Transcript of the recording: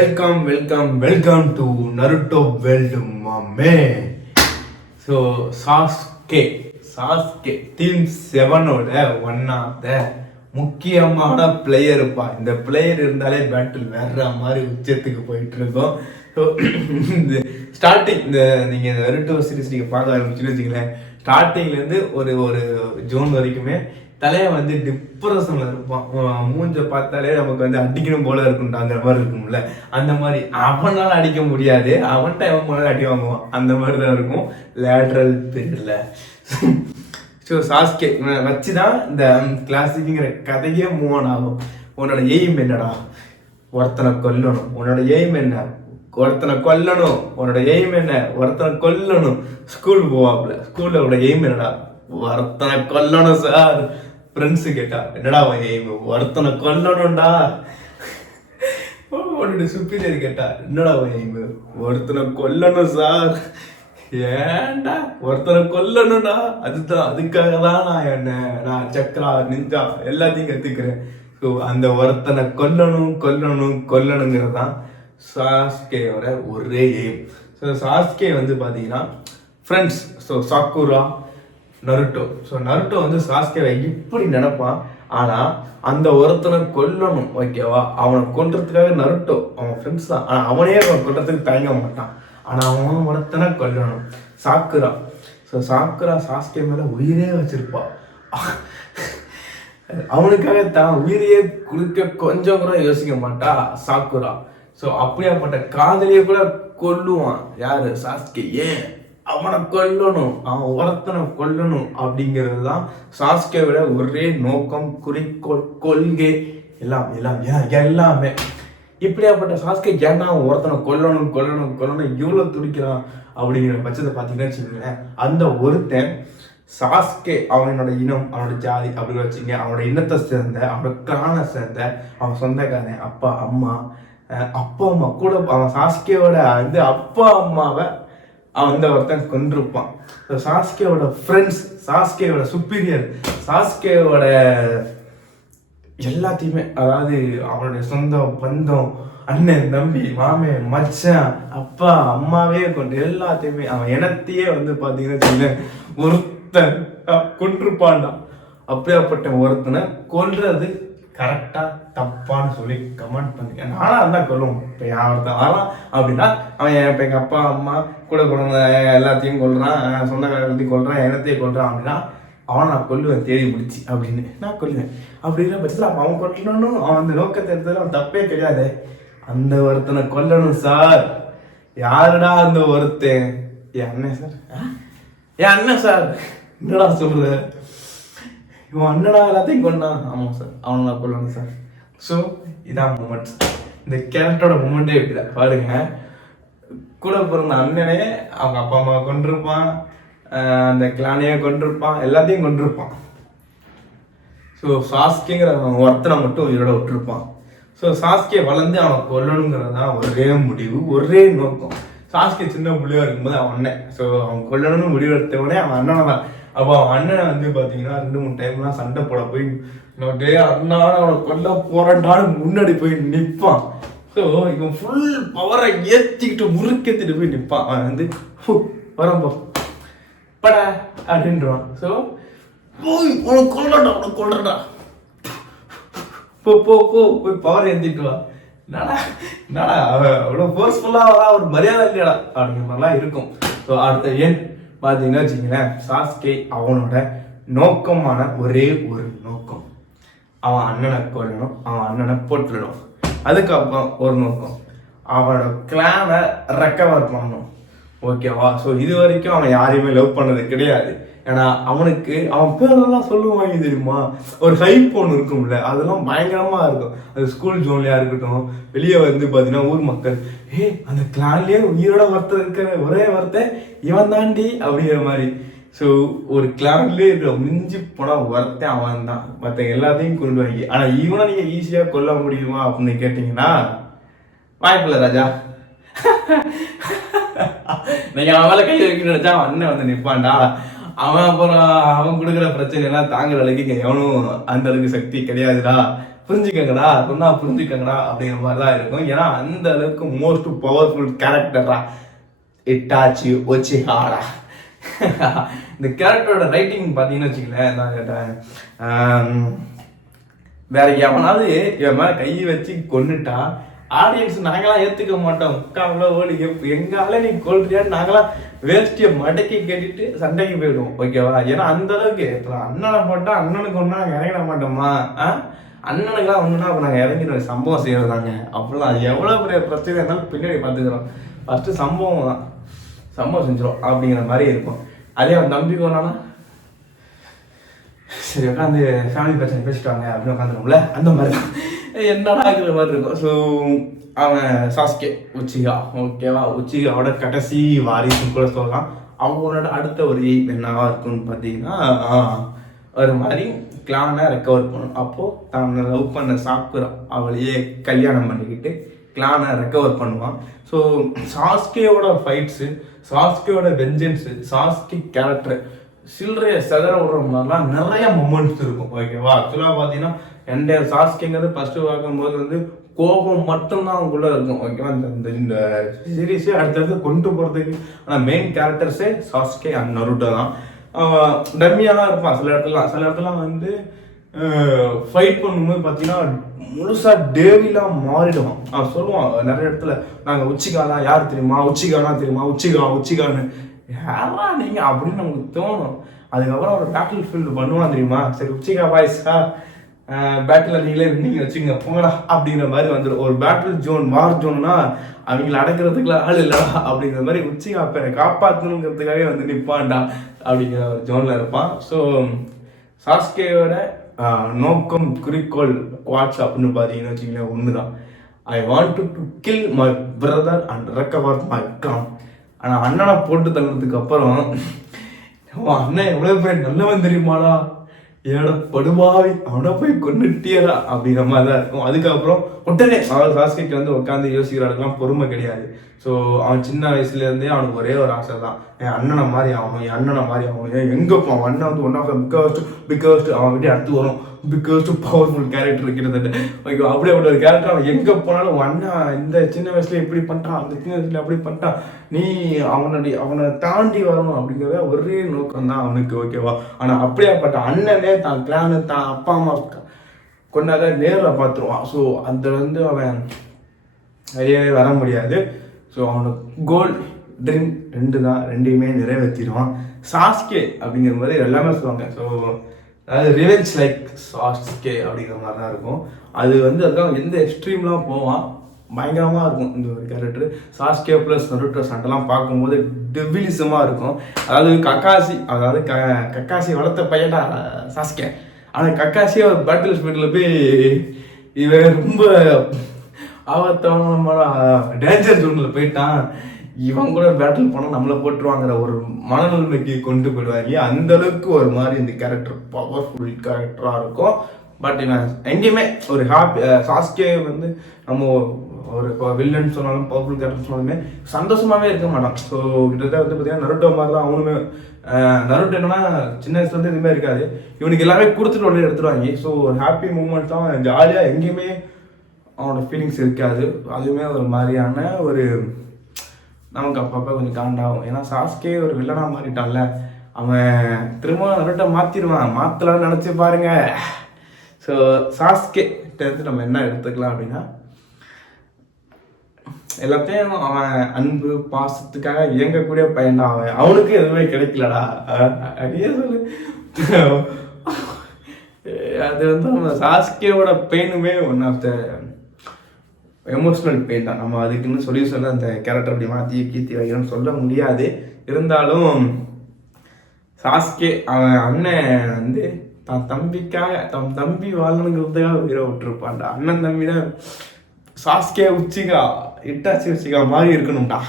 Welcome to Naruto world மாமே. So Sasuke team 7ஓட one of the முக்கியமான பிளேயருப்பா. இந்த பிளேயர் இருந்தாலே பேட்டில் வேற மாதிரி உச்சத்துக்கு போயிட்டு இருக்கோம். ஸோ இந்த ஸ்டார்டிங் நீங்கள் இந்த நருட்டோ சீரிஸ் நீங்கள் பார்க்க ஆரம்பிச்சுன்னு வச்சுங்களேன், ஸ்டார்டிங்லேருந்து ஒரு ஜோன் வரைக்குமே தலையை வந்து டிப்ரெஷன்ல இருப்பான். மூஞ்ச பார்த்தாலே நமக்கு வந்து அடிக்கணும் போல இருக்கும்ன்ற மாதிரி இருக்கும்ல, அந்த மாதிரி அவனால அடிக்க முடியாது, அவன்கிட்ட அவன் போனாலும் அடி வாங்குவான், அந்த மாதிரி தான் இருக்கும் லேட்ரல் பீரியட்ல. ஸோ சாஸ்கே வச்சுதான் இந்த கிளாசிக்குங்கிற கதையே மூவ் ஆன் ஆகும். உன்னோட எய்ம் என்னடா? ஒருத்தனை கொல்லணும். உன்னோட எய்ம் என்ன? ஒருத்தனை கொல்லணும். உன்னோட எய்ம் என்ன? ஒருத்தனை கொல்லணும். ஸ்கூல் போவாப்ல, ஸ்கூலோட எய்ம் என்னடா? ஒருத்தனை கொல்லணும் சார். ஃப்ரெண்ட்ஸு கேட்டா என்னடா அவன் எய்ம்? ஒருத்தனை கொல்லணும்டா. உன்னோட சுப்பீரியர் கேட்டா என்னடா அவன் எய்ம்? ஒருத்தனை கொல்லணும் சார். ஏன்டா ஒருத்தனை கொல்லணும்டா? அதுக்காக தான் நான் சக்கரா நிஞ்சா எல்லாத்தையும் கத்துக்கிறேன். ஸோ அந்த ஒருத்தனை கொல்லணுங்கிறது தான் சாஸ்கேயோட ஒரே எய்ம். ஸோ சாஸ்கே வந்து பார்த்தீங்கன்னா friends. So Sakura, Naruto. So Naruto வந்து சாஸ்கேவை இப்படி நினைப்பான், ஆனால் அந்த ஒருத்தனை கொல்லணும், ஓகேவா? அவனை கொல்றதுக்காக நருட்டோ அவன் ஃப்ரெண்ட்ஸ் தான், ஆனால் அவனே அவன் கொல்றதுக்கு தயங்க மாட்டான். ஆனால் அவன் ஒருத்தனை கொல்லணும். சாக்குரா. ஸோ சாக்குரா சாஸ்கே மேலே உயிரே வச்சிருப்பா. அவனுக்காக தான் உயிரையே கொடுக்க கொஞ்சம் கூட யோசிக்க மாட்டா சாக்குரா. ஸோ அப்படியாப்பட்ட காதலியை கூட கொல்லுவான் யாரு? சாஸ்கே. ஏன்? அவனை கொல்லணும், அவன் ஒருத்தனை கொல்லணும் அப்படிங்கிறது தான் சாஸ்கேவோட ஒரே நோக்கம், குறிக்கோள், கொள்கை, எல்லாமே. இப்படியாப்பட்ட சாஸ்கே ஏன்னா ஒருத்தனை கொல்லணும் இவ்வளோ துடிக்கிறான் அப்படிங்கிற பட்சத்தை பார்த்தீங்கன்னா வச்சுக்கோங்களேன், அந்த ஒருத்தன் சாஸ்கே அவனோட இனம், அவனோட ஜாதி அப்படின்னு வச்சுங்க, அவனோட இனத்தை சேர்ந்த, அவனோட கிளானை சேர்ந்த, அவன் சொந்தக்காரன், அப்பா அம்மா கூட அவன் சாஸ்கேவோட அப்பா அம்மாவை அந்த ஒருத்தன் கொண்டிருப்பான். சாஸ்கேவோட ஃப்ரெண்ட்ஸ், சாஸ்கேவோட சுப்பீரியர், சாஸ்கேவோட எல்லாத்தையுமே, அதாவது அவனுடைய சொந்தம் பந்தம், அண்ணன் தம்பி மாமே மச்சான் அப்பா அம்மாவே கொண்டு எல்லாத்தையுமே அவன் இனத்தையே வந்து பார்த்தீங்கன்னா ஒருத்தன் கொண்டிருப்பான்டா. அப்படியாப்பட்ட ஒருத்தனை கொல்றது கரெக்டா தப்பான்னு சொல்லி கமெண்ட் பண்ணுங்க. நானும் அதான் கொல்லுவோம். இப்போ ஒருத்தன் வரான் அப்படின்னா அவன் இப்போ எங்கள் அப்பா அம்மா கூட கொள்ற எல்லாத்தையும் கொள்றான், சொந்தக்காரத்தையும் கொள்றான், இனத்தையும் கொள்றான் அப்படின்னா அவனை நான் கொல்லுவேன் தேடி முடிச்சு அப்படின்னு நான் கொல்லுவேன். அப்படிங்கிற பட்சத்தில் அப்போ அவன் கொல்லணும், அவன் அந்த நோக்கத்தை எடுத்ததில் அவன் தப்பே கிடையாது. அந்த ஒருத்தனை கொல்லணும் சார். யாருடா அந்த ஒருத்தன்? என் அண்ணன் சார். என்னடா சொல்ற? இவன் அண்ணனா எல்லாத்தையும் கொண்டான். ஆமாம் சார், அவனை நான் கொல்லணும் சார். ஸோ இதான் மூமெண்ட்ஸ். இந்த கேரக்டரோட மூமெண்ட்டே இப்படி பாருங்க. கூட பிறந்த அண்ணனே அவங்க அப்பா அம்மா கொண்டிருப்பான், அந்த கிளானையே கொண்டிருப்பான், எல்லாத்தையும் கொண்டிருப்பான். ஸோ சாஸ்கேங்கிற ஒருத்தனை மட்டும் உயிரோட விட்டுருப்பான். ஸோ சாஸ்கே வளர்ந்து அவனை கொல்லணுங்கிறது தான் ஒரே முடிவு, ஒரே நோக்கம். சாஸ்கே சின்ன புள்ளியாக இருக்கும்போது அவன் அண்ணன், ஸோ அவன் கொல்லணும்னு முடிவு எடுத்தவனே அவன் அண்ணனை தான். அப்போ அவன் அண்ணனை வந்து பார்த்தீங்கன்னா 2-3 டைம்லாம் சண்டை போட போய் அண்ணா அவனை கொல்ல போறான்னு முன்னாடி போய் நிற்பான். ஸோ இவன் ஃபுல் பவரை ஏற்றிக்கிட்டு முறுக்கேற்றிட்டு போய் நிற்பான். அவன் வந்து வரம்போ பட அப்படின்றான். ஸோ உனக்கு கொல்லடா போய் பவர் ஏற்றிட்டு வா. என்னடா அவன் அவ்வளோ ஃபோர்ஸ்ஃபுல்லாக வரா, ஒரு மரியாதை இல்லையாடா அப்படிங்கிற மாதிரிலாம் இருக்கும். ஸோ அடுத்த ஏன் பார்த்தீங்கன்னா வச்சுங்களேன், சாஸ்கே அவனோட நோக்கமான ஒரே ஒரு நோக்கம், அவன் அண்ணனை கொல்லணும், அவன் அண்ணனை போட்டுடணும். அதுக்கப்புறம் ஒரு நோக்கம், அவனோட கிளானை ரெக்கவர் பண்ணணும், ஓகேவா? ஸோ இது வரைக்கும் அவன் யாரையுமே லவ் பண்ணது கிடையாது. ஏன்னா அவனுக்கு அவன் பேரெல்லாம் சொல்லுவாங்க தெரியுமா, ஒரு ஹைப் ஒன்று இருக்கும்ல, அதெல்லாம் பயங்கரமாக இருக்கும். அது ஸ்கூல் ஜோன்லையாக இருக்கட்டும், வெளியே வந்து பார்த்தீங்கன்னா ஊர் மக்கள், அந்த கிளான்லேயே உயிரோட ஒருத்தர் இருக்கிற ஒரே ஒருத்தன் இவன் தாண்டி அப்படிங்கிற மாதிரி. ஸோ ஒரு கிளான்லேயே இருக்கிற மிஞ்சி போனால் ஒருத்தன் அவன் தான், மற்ற எல்லாத்தையும் கொண்டு வாங்கி. ஆனால் இவனை நீங்கள் ஈஸியாக கொல்ல முடியுமா அப்படின்னு கேட்டிங்கன்னா வாய்ப்பில்லை ராஜா. நீங்கள் அவன் மேலே கை வைக்கணும்னு நினச்சா அண்ணன் வந்து நிற்பான்டா. அவன் அப்புறம் அவன் கொடுக்குற பிரச்சனை எல்லாம் தாங்குற அளவுக்கு எவனும் அந்த அளவுக்கு சக்தி கிடையாதுடா. புரிஞ்சுக்கங்கடா சொன்னா புரிஞ்சுக்கங்கடா அப்படிங்கிற மாதிரி தான் இருக்கும். ஏன்னா அந்த அளவுக்கு மோஸ்ட் பவர்ஃபுல் கேரக்டரா இட்டாச்சி ஒச்சிஹாரா. இந்த கேரக்டரோட ரைட்டிங் பார்த்தீங்கன்னு வச்சுக்கலேன், நான் கேட்டேன் வேற எவனாவது இவன் மேலே கை வச்சு கொண்டுட்டா ஆடியன்ஸ் நாங்களாம் ஏற்றுக்க மாட்டோம். அவ்வளோ ஓடி எங்கால நீ கொள்றியான்னு நாங்களாம் வேஸ்டியை மடக்கி கேட்டுட்டு சண்டைக்கு போயிடுவோம். ஓகேவா? ஏன்னா அந்த அளவுக்கு இப்போ அண்ணனை போட்டால் அண்ணனுக்கு ஒன்றா நாங்கள் இறங்கிட மாட்டோமா? அண்ணனுக்குலாம் ஒன்றுனா அப்போ நாங்கள் இறங்கிடுவோம். சம்பவம் செய்யறதாங்க அப்படிலாம். அது எவ்வளோ பெரிய பிரச்சனை இருந்தாலும் பின்னாடி பார்த்துக்கிறோம். ஃபஸ்ட்டு சம்பவம் தான், சம்பவம் செஞ்சிடும் அப்படிங்கிற மாதிரி இருக்கும். அதே அவன் தம்பிக்கு ஒன்றானா சரி உட்காந்து ஃபேமிலி பிரச்சனை பேசிட்டாங்க அப்படின்னு உட்காந்துருவோம்ல, அந்த மாதிரி தான் என்னடா ஆகிற மாதிரி இருக்கும். ஸோ அவன் சாஸ்கே உச்சிகா, ஓகேவா? உச்சிகாவோட கடைசி வாரிசுன்னு கூட சொல்லலாம். அவங்களோட அடுத்த ஒரு எய்ம் என்னவா இருக்குன்னு பார்த்தீங்கன்னா ஒரு மாதிரி கிளானை ரெக்கவர் பண்ணணும். அப்போது தான் லவ் பண்ண சாக்குரா அவளையே கல்யாணம் பண்ணிக்கிட்டு கிளானை ரெக்கவர் பண்ணுவான். ஸோ சாஸ்கேயோட ஃபைட்ஸு, சாஸ்கேயோட வெஞ்சன்ஸு, சாஸ்கே கேரக்டர் சில்லறைய செதற விடுற மாதிரிலாம் நிறைய மொமெண்ட்ஸ் இருக்கும். ஓகேவா? ஆக்சுவலாக பார்த்தீங்கன்னா எந்த சாஸ்கேங்கிறது ஃபஸ்ட்டு பார்க்கும்போது வந்து கோபம் மட்டும்தான் அவங்களுக்குள்ள இருக்கும். ஓகேவா? இந்த சீரீஸே அடுத்தடுத்து கொண்டு போகிறதுக்கு ஆனால் மெயின் கேரக்டர்ஸே சாஸ்கே அண்ட் நருட்டோ தான். டம்மியாக தான் இருப்பான் சில இடத்துலாம் வந்து ஃபைட் பண்ணும்போது பார்த்தீங்கன்னா முழுசாக டேவிலாம் மாறிடுவான். அவன் சொல்லுவான் நிறைய இடத்துல, நாங்கள் உச்சிகாலாம் யார் தெரியுமா, உச்சிகாலாம் தெரியுமா, உச்சிகான்னு யாரா நீங்கள் அப்படின்னு நமக்கு தோணும். அதுக்கப்புறம் ஒரு பேட்டில் ஃபீல்டு பண்ணுவான் தெரியுமா, சரி உச்சிகா பாய்ஸ்க்கா பேட்டில் நீங்களே நீங்கள் வச்சுங்க போங்கடா அப்படிங்கிற மாதிரி வந்துடும். ஒரு பேட்டில் ஜோன், வார் ஜோன்னா அவங்கள அடக்கிறதுக்குலாம் ஆள் இல்லடா அப்படிங்கிற மாதிரி உச்சிகா பேரை காப்பாற்றணுங்கிறதுக்காகவே வந்து நிற்பான்டா அப்படிங்கிற ஒரு ஜோனில் இருப்பான். ஸோ சாஸ்கேயோட நோக்கம், குறிக்கோள், குவாட்ஸ் அப்படின்னு பார்த்தீங்கன்னு வச்சுக்கோங்களேன் ஒன்று தான். I want to kill my brother and recover my crown. ஆனால் அண்ணனை போட்டு தள்ளதுக்கு அப்புறம் அண்ணன் எவ்வளோ பேர் நல்லவன் தெரியுமாடா, ஏட படுபாவி அவனை போய் கொண்டுட்டியடா அப்படிங்கிற மாதிரி தான் இருக்கும். அதுக்கப்புறம் உடனே அவன் சாஸ்கேக்கு வந்து உட்காந்து யோசிக்கிறாருக்கெல்லாம் பொறுமை கிடையாது. ஸோ அவன் சின்ன வயசுலேருந்தே அவனுக்கு ஒரே ஒரு ஆசை தான், என் அண்ணனை மாதிரி ஆகணும், என் அண்ணனை மாதிரி ஆகணும். ஏன் எங்கே அவன் அண்ணன் வந்து ஒன் ஆஃப் த பிக்கஸ்ட் அவன் கிட்டே அடுத்து வரும் பிக்கஸ்ட் பவர்ஃபுல் கேரக்டர் கிட்டத்தட்ட. ஓகே, அப்படியே ஒரு கேரக்டர் அவன் எங்கே போனாலும் அண்ணா இந்த சின்ன வயசுல இப்படி பண்ணிட்டான், அந்த சின்ன வயசுல அப்படி பண்ணிட்டான், நீ அவனை தாண்டி வரணும் அப்படிங்கிறத ஒரே நோக்கம் தான் அவனுக்கு. ஓகேவா? ஆனால் அப்படியாப்பட்ட அண்ணனே தான் கிளானு தான் அப்பா அம்மா கொண்டாத நேரில் பார்த்துருவான். ஸோ அந்த வந்து அவன் வெளியே வர முடியாது. ஸோ அவனுக்கு கோல் ட்ரீம் ரெண்டு தான், ரெண்டையுமே நிறைவேற்றிடுவான். சாஸ்கே அப்படிங்கிற மாதிரி எல்லாமே சொல்லுவாங்க. ஸோ அதாவது ரிவெஞ்ச் லைக் சாஸ்கே அப்படிங்கிற மாதிரி தான் இருக்கும். அது வந்து அதுதான் எந்த எக்ஸ்ட்ரீம்லாம் போவான், பயங்கரமாக இருக்கும் இந்த ஒரு கேரக்டர். சாஸ்கே ப்ளஸ் நருட்டோ சண்டைலாம் பார்க்கும்போது டெவிலிசமாக இருக்கும். அதாவது கக்காசி வளர்த்த பையனா சாஸ்கே. ஆனால் கக்காசியே ஒரு பேட்டில் ஸ்பீடில் போய் இவன் ரொம்ப ஆபத்தான டேஞ்சர் ஜோனில் போயிட்டான், இவன் கூட பேட்டில் போனால் நம்மளை போட்டுருவாங்கிற ஒரு மனநிலைமைக்கு கொண்டு போயிடுவாங்க. அந்த அளவுக்கு ஒரு மாதிரி இந்த கேரக்டர் பவர்ஃபுல் கேரக்டராக இருக்கும். பட் நான் எங்கேயுமே ஒரு ஹாப்பி சாஸ்கே வந்து நம்ம ஒரு வில்லன் சொன்னாலும் பவர்ஃபுல் கேரக்டர் சொன்னாலுமே சந்தோஷமாகவே இருக்க மாட்டான். ஸோ கிட்டத்தட்ட வந்து பார்த்தீங்கன்னா நருட்டோ மாதிரி தான் அவனுமே. நருட்டோ என்னன்னா சின்ன வயசுல வந்து எதுவுமே இருக்காது, இவனுக்கு எல்லாமே கொடுத்துட்டு உடனே எடுத்துருவாங்க. ஸோ ஒரு ஹாப்பி மூமெண்ட் தான், ஜாலியாக எங்கேயுமே அவனோட ஃபீலிங்ஸ் இருக்காது. அதுவுமே ஒரு மாதிரியான ஒரு நமக்கு அப்பப்போ கொஞ்சம் காண்டாகும். ஏன்னா சாஸ்கே ஒரு வில்லனாக மாறிட்டான்ல, அவன் திரும்ப நருட்டோ மாற்றிடுவான், மாற்றலான்னு நினச்சி பாருங்க. ஸோ சாஸ்கே இருந்து நம்ம என்ன எடுத்துக்கலாம் அப்படின்னா, எல்லாத்தையும் அவன் அன்பு பாசத்துக்காக இயங்கக்கூடிய பையன்தான் அவன். அவனுக்கு எதுவுமே கிடைக்கலடா அப்படியே சொல்லு. அது வந்து நம்ம சாஸ்கேவோட பெயினுமே one of the emotional pain தான். நம்ம அதுக்குன்னு சொல்ல அந்த கேரக்டர் அப்படி மாற்றி கீர்த்தி வைக்கணும்னு சொல்ல முடியாது. இருந்தாலும் சாஸ்கே அவன் அண்ணன் வந்து தன் தம்பிக்காக தன் தம்பி வாழணுங்கிறதுக்காக உயிரை விட்டுருப்பான்டா. அண்ணன் தம்பி தான். சாஸ்கே உச்சிகா இட்டாச்சி உச்சிகா மாதிரி இருக்கணும்டா.